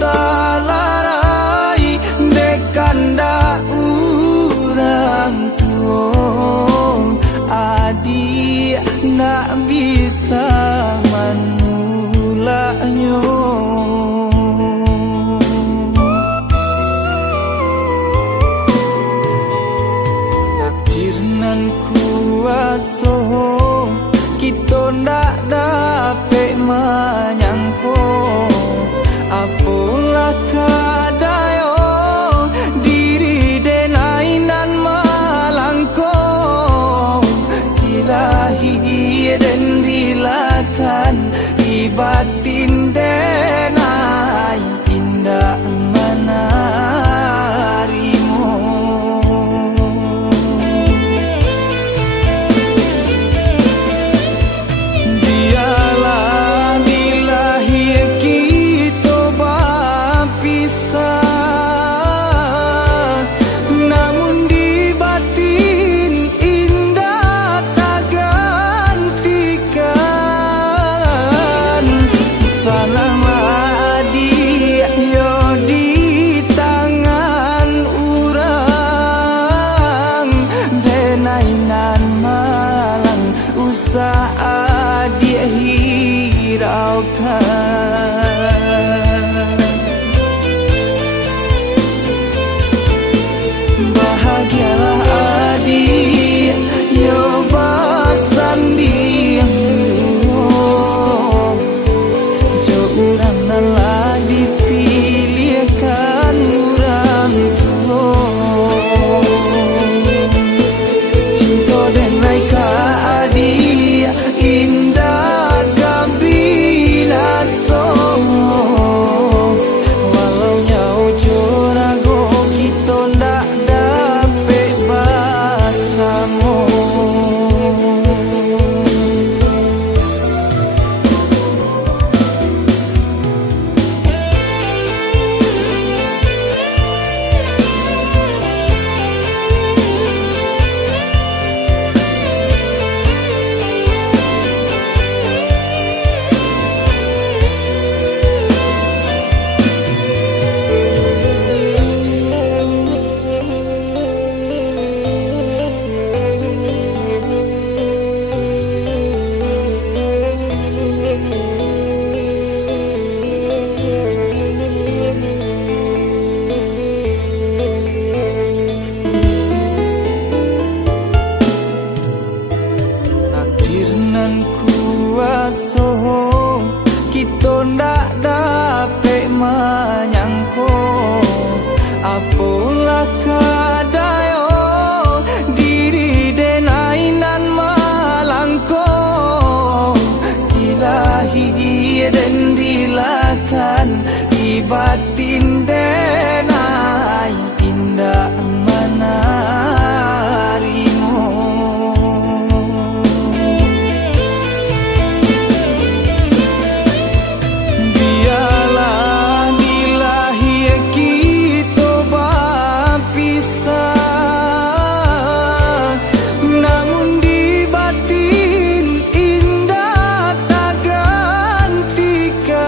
talarai dekanda urang tua adik nak bisa manulaknya. Takdirnan kuaso kita ndak dapet menyangko apalah kadayo diri denainan malangko dilahi dan dilakan ibatin denai indah menarimo. Dialah dilahi kita berpisah, namun di batin indah tak gantikan. Selama dia yo di tangan urang denainan malang usaha dia hiraukan. Bahagialah adik yo basanding jo urang nalah dipilihkan urang tua. Cinta denai ka adik indah gambinaso walau nyau jorago kita ndak dapet basamo. Takdirnan kuaso kita ndak dapet menyangko apalah kadayo diri denainan malangko dilahi dan dilakan ibatin denai indah menarimo. Dialah dilahi kita berpisah, namun di batin indah tak gantikan.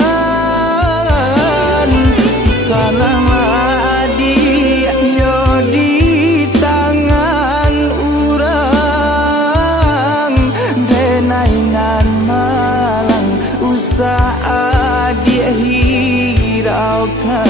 Selama adik yo di tangan urang denainan malang usaha dia hiraukan.